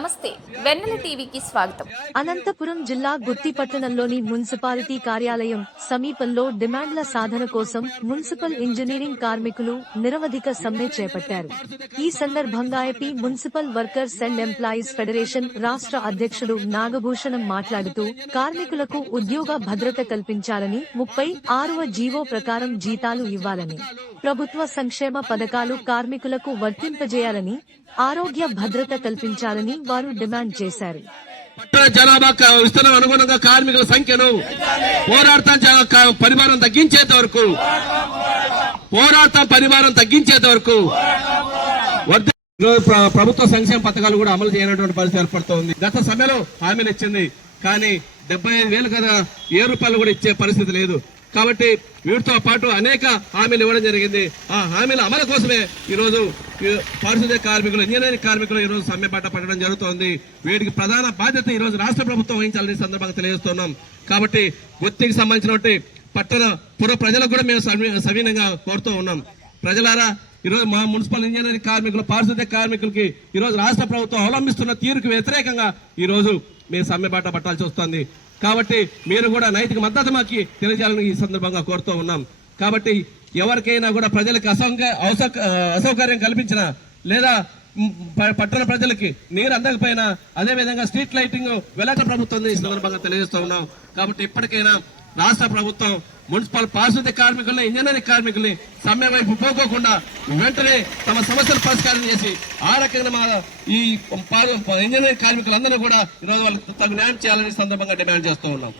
నమస్తే. వెన్నెల టీవీకి స్వాగతం. అనంతపురం జిల్లా గుత్తి పట్టణంలోని మున్సిపాలిటీ కార్యాలయం సమీపంలో డిమాండ్ల సాధన కోసం మున్సిపల్ ఇంజనీరింగ్ కార్మికులు నిరవధిక సమ్మె చేపట్టారు. ఈ సందర్భంగా AP municipal workers and employees federation రాష్ట్ర అధ్యక్షుడు నాగభూషణం మాట్లాడుతూ కార్మికులకు ఉద్యోగ భద్రత కల్పించాలని ముప్పై ఆరవ జీవో ప్రకారం జీతాలు ఇవ్వాలని ప్రభుత్వ సంక్షేమ పథకాలు కార్మికులకు వర్తింపజేయాలని ఆరోగ్య భద్రత కల్పించాలని వారు డిమాండ్ చేశారు. పట్టణ జనాభా విస్తరణ అనుగుణంగా కార్మికుల సంఖ్యను పోరాడతాం పరిమాణం తగ్గించేంత వరకు పోరాడతాం పరిమాణం తగ్గించేంత వరకు ప్రభుత్వ సంక్షేమ పథకాలు కూడా అమలు చేయనటువంటి పరిస్థితి ఏర్పడుతోంది. గత సమ్మెలో హామీలు ఇచ్చింది కానీ డెబ్బై ఐదు వేలు కదా ఏ రూపాయలు కూడా ఇచ్చే పరిస్థితి లేదు. కాబట్టి వీటితో పాటు అనేక హామీలు ఇవ్వడం జరిగింది. ఆ హామీల అమలు కోసమే ఈరోజు పారిశుద్ధ్య కార్మికులు ఇంజనీరింగ్ కార్మికులు ఈరోజు సమ్మె బాట పడడం జరుగుతోంది. వీటికి ప్రధాన బాధ్యత ఈరోజు రాష్ట్ర ప్రభుత్వం వహించాలని సందర్భంగా తెలియజేస్తున్నాం. కాబట్టి గుత్తికి సంబంధించినటువంటి పట్టణ పుర ప్రజలకు కూడా మేము సవి- కోరుతూ ఉన్నాం. ప్రజలారా ఈరోజు మా మున్సిపల్ ఇంజనీరింగ్ కార్మికులు పారిశుద్ధ్య కార్మికులకి ఈరోజు రాష్ట్ర ప్రభుత్వం అవలంబిస్తున్న తీరుకు వ్యతిరేకంగా ఈరోజు మేము సమ్మె బాట పట్టాల్సి వస్తుంది. కాబట్టి మీరు కూడా నైతిక మద్దతు మాకి తెలియజేయాలని ఈ సందర్భంగా కోరుతూ ఉన్నాం. కాబట్టి ఎవరికైనా కూడా ప్రజలకు అసౌక అసౌకర్యం కల్పించిన లేదా ప- పట్టణ ప్రజలకి నీరు అందకపోయినా అదే విధంగా స్ట్రీట్ లైటింగ్ వెలక ప్రభుత్వం ఈ సందర్భంగా తెలియజేస్తూ ఉన్నాం. కాబట్టి ఇప్పటికైనా రాష్ట్ర ప్రభుత్వం మున్సిపల్ పారిశుద్ధ్య కార్మికుల్ని ఇంజనీరింగ్ కార్మికుల్ని సమ్మె వైపు పోకోకుండా వెంటనే తమ సమస్యలు పరిష్కారం చేసి ఆ రకంగా మా ఈ ఇంజనీరింగ్ కార్మికులందరూ కూడా ఈరోజు వాళ్ళకి తగు న్యాయం చేయాలని సందర్భంగా డిమాండ్ చేస్తూ ఉన్నాం.